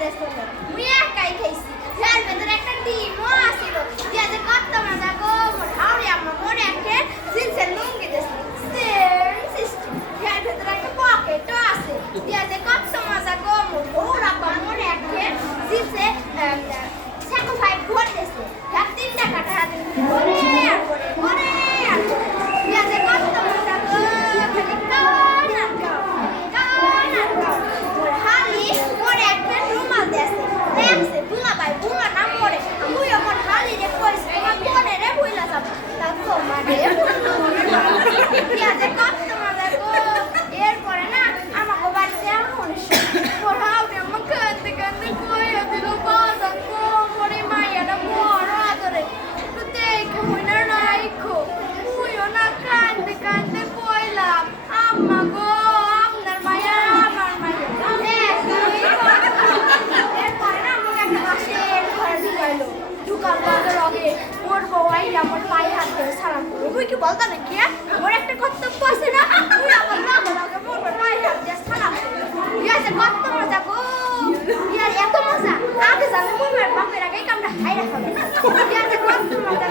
দেছিল মুই একাই খাইছি এর ভেতরে একটা ডিমও আছিল দিয়া যে কত মজা গো মোর হাওড়ি আম্মা মোর একটা জিন্সের লুঙ্গি দিছিল সেম সিস্টেম এর ভেতরে একটা পকেটও আছে দিয়া যে কত মজা গো মোর বউর আব্বা মোর একটা জিন্সে স্যাক্রিফাইস ভোট দিছিল এক 3 টাকা টাকা দিল ওরে আর করে ওরে আর করে দিয়া যে কত মজা গো খালি কান আর কান মোর হালি মোর একটা রুমাল দিয়েছে দেখছে বুঙা ভাই বুঙা নাম পড়ে মুই আমার হালি রে কইছে তোমার কোনে রে ভুইলা যাব তা তোমার রে দিয়া যে কত মজা গো এরপরে না আমাকে বাড়িতে এখন পড়াও রে আমাকে কাঁদতে কাঁদতে কইয়া দিল বাবা গো মোরে মাইয়াটা বড় আদরে তো দেখে হইনা রাইখো মুইও না কাঁদতে কাঁদতে কইলাম আম্মা গো আপনার মাইয়া আমার মাইয়া এরপরে না আমাকে একটা হাসের ঘরে ঢুকাইলো ঢুকার লগে লগে ওর বউ আইলা আমার পায়ে হাত ধরে সালাম করলো মুই কি বলতাম কি ওর একটা কর্তব্য আছে না মুই আমার লগে লগে মোর পায়ে হাত দিয়ে সালাম করলো ইয়া যে কত মজা গো ইয়া এত মজা আগে জানো মুই বাপের আগে কামড়া খাইরা খাবে ইয়া যে কত মজা